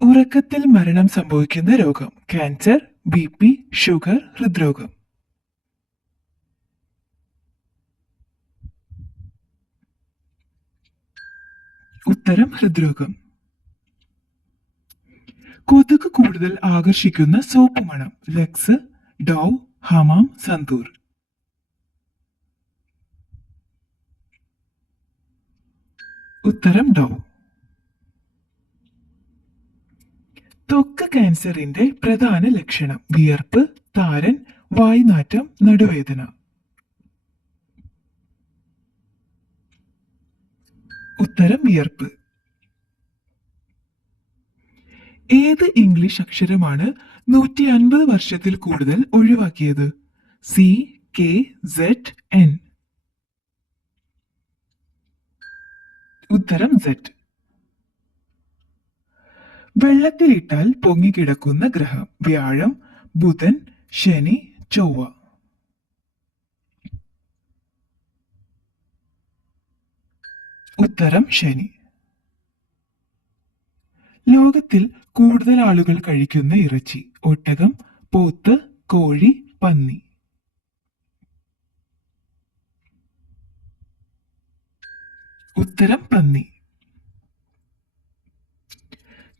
ഉറക്കത്തിൽ മരണം സംഭവിക്കുന്ന രോഗം. ക്യാൻസർ, ബി.പി, ഷുഗർ, ഹൃദ്രോഗം. ഉത്തരം ഹൃദ്രോഗം. കൊതുക് കൂടുതൽ ആകർഷിക്കുന്ന സോപ്പ് മണം. Lux, dough, Hamam, santoor. ഉത്തരം ഡോവ്. ത്വക്ക് ക്യാൻസറിന്റെ പ്രധാന ലക്ഷണം. വിയർപ്പ്, താരൻ, വായ്നാറ്റം, നടുവേദന. ഉത്തരം വിയർപ്പ്. ഏത് ഇംഗ്ലീഷ് അക്ഷരമാണ് 150 വർഷത്തിൽ കൂടുതൽ ഒഴിവാക്കിയത്? C, K, Z, N. ഉത്തരം സെഡ്. വെള്ളത്തിലിട്ടാൽ പൊങ്ങിക്കിടക്കുന്ന ഗ്രഹം. വ്യാഴം, ബുധൻ, ശനി, ചൊവ്വ. ഉത്തരം ശനി. ലോകത്തിൽ കൂടുതൽ ആളുകൾ കഴിക്കുന്ന ഇറച്ചി. ഒട്ടകം, പോത്ത്, കോഴി, പന്നി. ഉത്തരം പന്നി.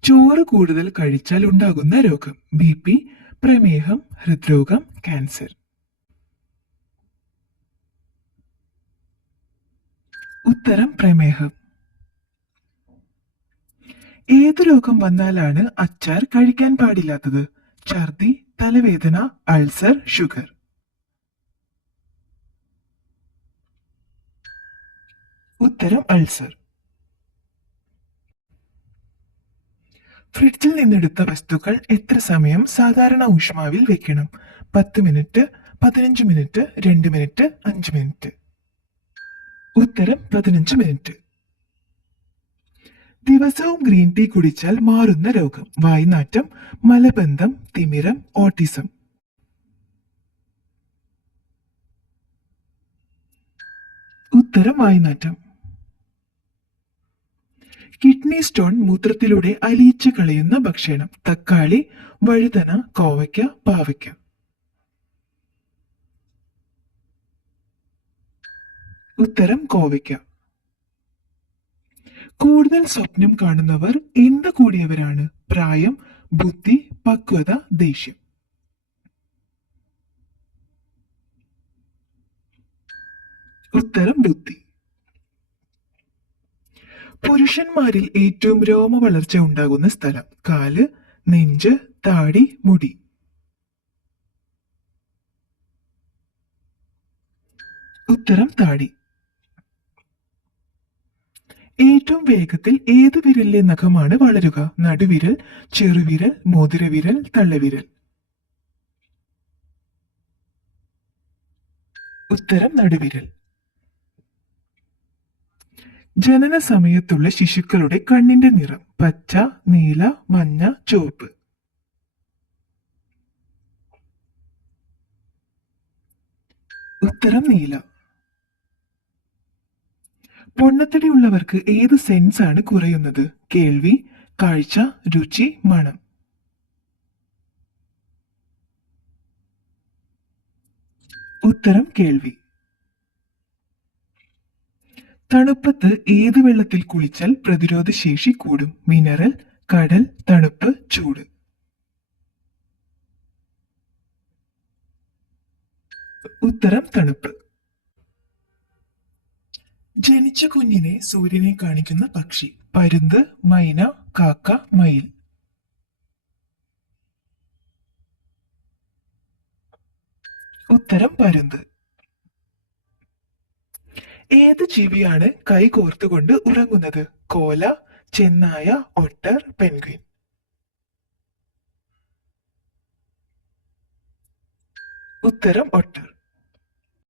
ചോറ് കൂടുതൽ കഴിച്ചാൽ ഉണ്ടാകുന്ന രോഗം. ബി.പി, പ്രമേഹം, ഹൃദ്രോഗം, ക്യാൻസർ. ഉത്തരം പ്രമേഹം. ഏതു രോഗം വന്നാലാണ് അച്ചാർ കഴിക്കാൻ പാടില്ലാത്തത്? ഛർദി, തലവേദന, അൾസർ, ഷുഗർ. ഉത്തരം അൾസർ. ഫ്രിഡ്ജിൽ നിന്നെടുത്ത വസ്തുക്കൾ എത്ര സമയം സാധാരണ ഊഷ്മാവിൽ വെക്കണം? 10 മിനിറ്റ്, 15 മിനിറ്റ്, 2 മിനിറ്റ്, 5 മിനിറ്റ്. ഉത്തരം 15 മിനിറ്റ്. ദിവസവും ഗ്രീൻ ടീ കുടിച്ചാൽ മാറുന്ന രോഗം. വായ്നാറ്റം, മലബന്ധം, തിമിരം, ഓട്ടിസം. ഉത്തരം വായ്നാറ്റം. കിഡ്നി സ്റ്റോൺ മൂത്രത്തിലൂടെ അലിയിച്ച് കളയുന്ന ഭക്ഷണം. തക്കാളി, വഴുതന, കോവയ്ക്ക, പാവയ്ക്ക. ഉത്തരം കോവയ്ക്ക. കൂടുതൽ സ്വപ്നം കാണുന്നവർ എന്ത് കൂടിയവരാണ്? പ്രായം, ബുദ്ധി, പക്വത, ദേഷ്യം. ഉത്തരം ബുദ്ധി. പുരുഷന്മാരിൽ ഏറ്റവും രോമ വളർച്ച ഉണ്ടാകുന്ന സ്ഥലം. കാല്, നെഞ്ച്, താടി, മുടി. ഉത്തരം താടി. ഏറ്റവും വേഗത്തിൽ ഏത് വിരലിലെ നഖമാണ് വളരുക? നടുവിരൽ, ചെറുവിരൽ, മോതിരവിരൽ, തള്ളവിരൽ. ഉത്തരം നടുവിരൽ. ജനന സമയത്തുള്ള ശിശുക്കളുടെ കണ്ണിന്റെ നിറം. പച്ച, നീല, മഞ്ഞ, ചുവപ്പ്. ഉത്തരം നീല. പൊണ്ണത്തടിയുള്ളവർക്ക് ഏത് സെൻസ് ആണ് കുറയുന്നത്? കേൾവി, കാഴ്ച, രുചി, മണം. ഉത്തരം കേൾവി. തണുപ്പത്ത് ഏത് വെള്ളത്തിൽ കുളിച്ചാൽ പ്രതിരോധ ശേഷി കൂടും? മിനറൽ, കടൽ, തണുപ്പ്, ചൂട്. ഉത്തരം തണുപ്പ്. ജനിച്ച കുഞ്ഞിനെ സൂര്യനെ കാണിക്കുന്ന പക്ഷി. പരുന്ത്, മൈന, കാക്ക, മയിൽ. ഉത്തരം പരുന്ത്. ഏത് ജീവിയാണ് കൈ കോർത്തുകൊണ്ട് ഉറങ്ങുന്നത്? കോല, ചെന്നായ, ഒട്ടർ, പെൻഗ്വിൻ. ഉത്തരം ഒട്ടർ.